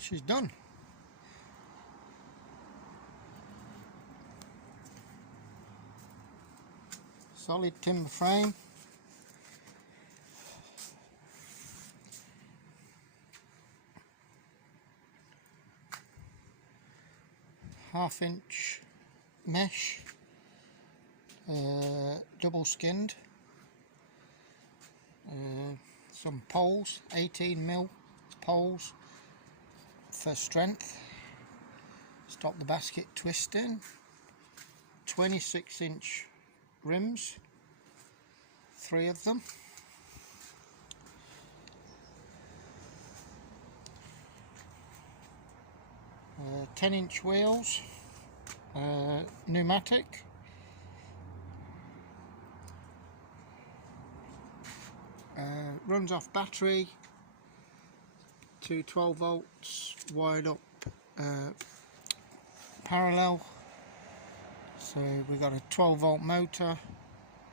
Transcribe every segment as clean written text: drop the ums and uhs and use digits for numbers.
she's done. Solid timber frame. Half-inch mesh, double skinned, some poles, 18mm poles for strength, stop the basket twisting, 26-inch rims, 3 of them, 10-inch wheels, pneumatic, runs off battery, to 12 volts wired up parallel. So we've got a 12 volt motor,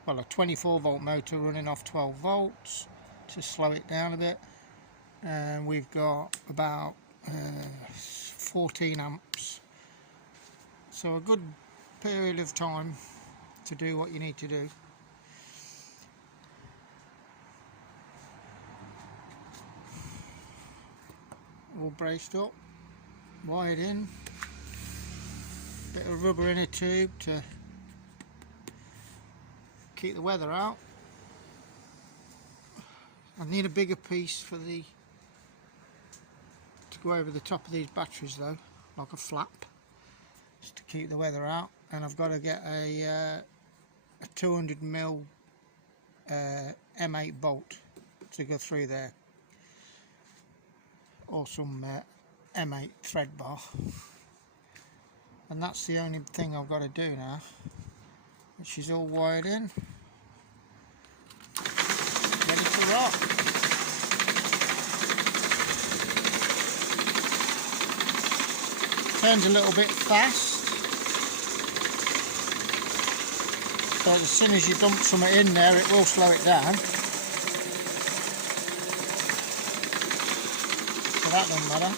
well, a 24 volt motor running off 12 volts to slow it down a bit, and we've got about 14 amps, so a good period of time to do what you need to do. All braced up, wired in, bit of rubber in a tube to keep the weather out. I need a bigger piece for to go over the top of these batteries though, like a flap, just to keep the weather out. And I've got to get a 200mm M8 bolt to go through there, or some M8 thread bar, and that's the only thing I've got to do now, which is all wired in, ready to rock. Turns a little bit fast, so as soon as you dump something in there it will slow it down. So that doesn't matter.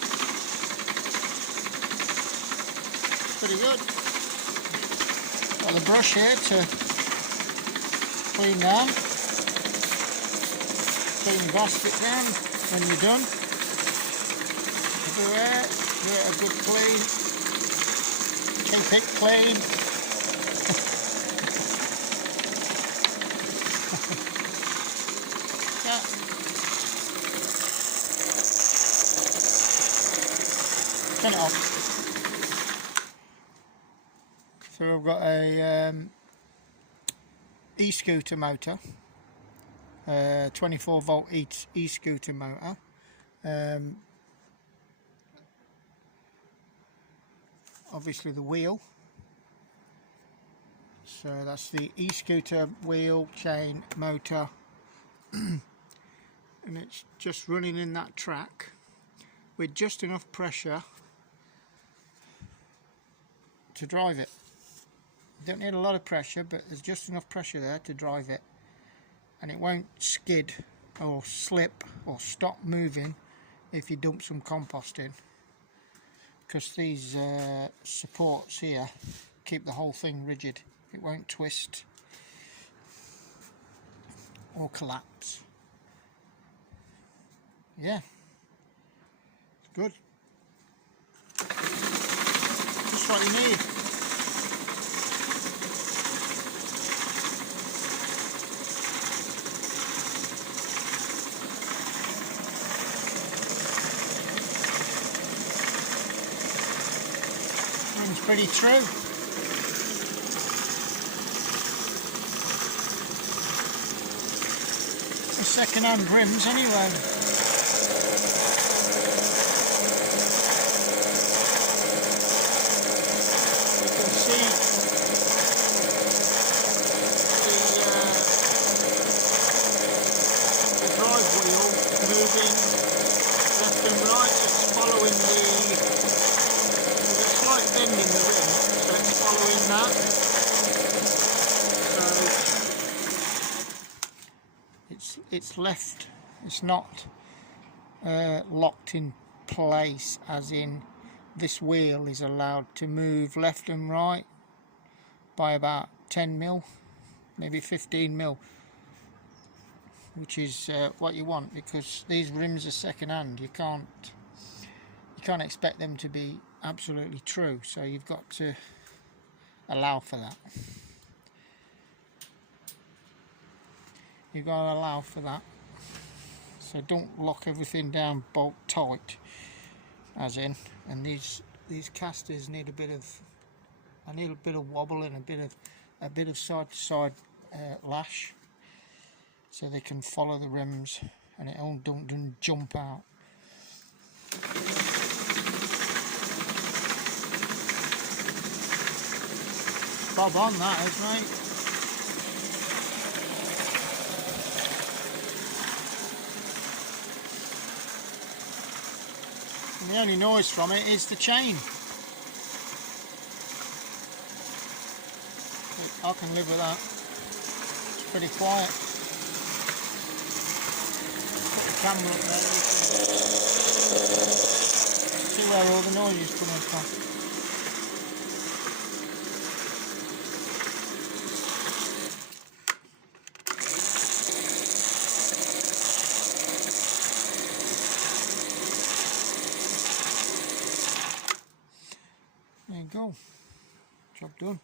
Pretty good. Got the brush here to clean down. Clean the basket down when you're done. Everywhere, give it a good clean. Keep it clean. Yeah. Turn it off. So we've got a e-scooter motor, 24 volt e-scooter motor. Obviously the wheel, so that's the e-scooter wheel, chain, motor, and it's just running in that track with just enough pressure to drive it. You don't need a lot of pressure, but there's just enough pressure there to drive it, and it won't skid or slip or stop moving if you dump some compost in, because these supports here keep the whole thing rigid. It won't twist or collapse. Yeah, it's good. Just what you need. It's pretty true. The second-hand rims anyway. You can see the drive wheel moving left and right. It's following there's a slight bend in the rim, so it's following that. So it's left, it's not locked in place, as in this wheel is allowed to move left and right by about 10 mil, maybe 15 mil, which is what you want, because these rims are second hand. You can't expect them to be absolutely true, so you've got to allow for that. You've got to allow for that. So don't lock everything down bolt tight, as in. And these casters need a bit of wobble and a bit of side to side lash, so they can follow the rims and it all don't jump out. Bob on that is, mate. And the only noise from it is the chain. But I can live with that. It's pretty quiet. Put the camera up there, you can see where all the noise is coming from. There you go, job done.